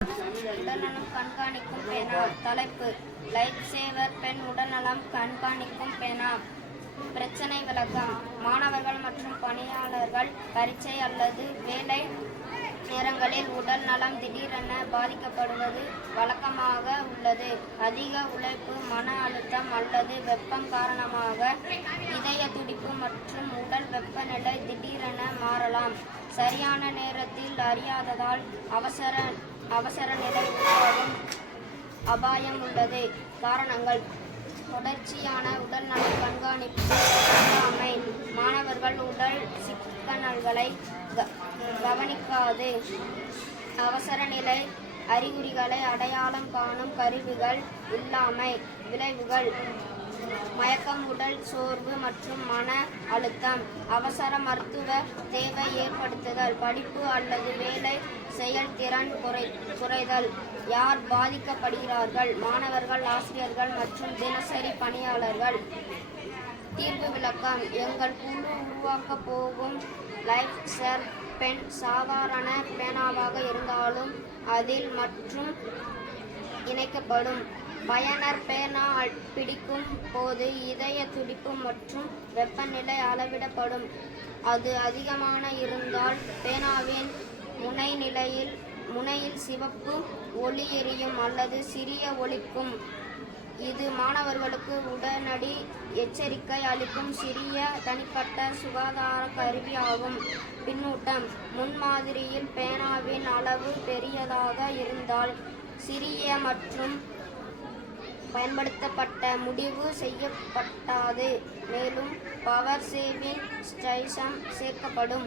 உடல்நலம் கண்காணிக்கும் பேனா. தலைப்பு: லைஃப் சேவர் பென் உடல்நலம் கண்காணிக்கும் பேனா. பிரச்சனை விளக்கம்: மாணவர்கள் மற்றும் பணியாளர்கள் பரீட்சை அல்லது வேலை நேரங்களில் உடல் நலம் திடீரென பாதிக்கப்படுவது வழக்கமாக உள்ளது. அதிக உழைப்பு, மன அழுத்தம் அல்லது வெப்பம் காரணமாக இதய துடிப்பு மற்றும் உடல் வெப்பநிலை திடீரென மாறலாம். சரியான நேரத்தில் அறியாததால் அவசர நிலை உருவாகும் அபாயம் உள்ளது. காரணங்கள்: தொடர்ச்சியான உடல் நல கண்காணிப்பு இல்லாமை, மாணவர்கள் உடல் சிக்கல்களை கவனிக்காது, அவசர நிலை அறிகுறிகளை அடையாளம் காணும் கருவிகள் இல்லாமை. விளைவுகள்: மயக்கம், உடல் சோர்வு மற்றும் மன அழுத்தம், அவசர மருத்துவ தேவை ஏற்படுத்துதல், படிப்பு அல்லது வேலை செயல்திறன் குறைதல். யார் பாதிக்கப்படுகிறார்கள்? மாணவர்கள், ஆசிரியர்கள் மற்றும் தினசரி பணியாளர்கள். தீர்வு விளக்கம்: எங்கள் குழு உருவாக்கப் போகும் லைஃப் சேவர் பென் சாதாரண பேனாவாக இருந்தாலும் அதில் மற்றும் இணைக்கப்படும். பயனர் பேனா பிடிக்கும் போது இதய துடிப்பு மற்றும் வெப்பநிலை அளவிடப்படும். அது அதிகமான இருந்தால் பேனாவின் முனையில் சிவப்பு ஒளி எரியும் அல்லது சிறிய ஒலிக்கும். இது மாணவர்களுக்கு உடனடி எச்சரிக்கை அளிக்கும் சிறிய தனிப்பட்ட சுகாதார கருவியாகும். பின்னூட்டம்: முன்மாதிரியில் பேனாவின் அளவு பெரியதாக இருந்தால் சிறிய மற்றும் பயன்படுத்தப்பட்ட முடிவு செய்யப்பட்டது. மேலும் பவர் சேவிங் ஸ்டேஷன் சேர்க்கப்படும்.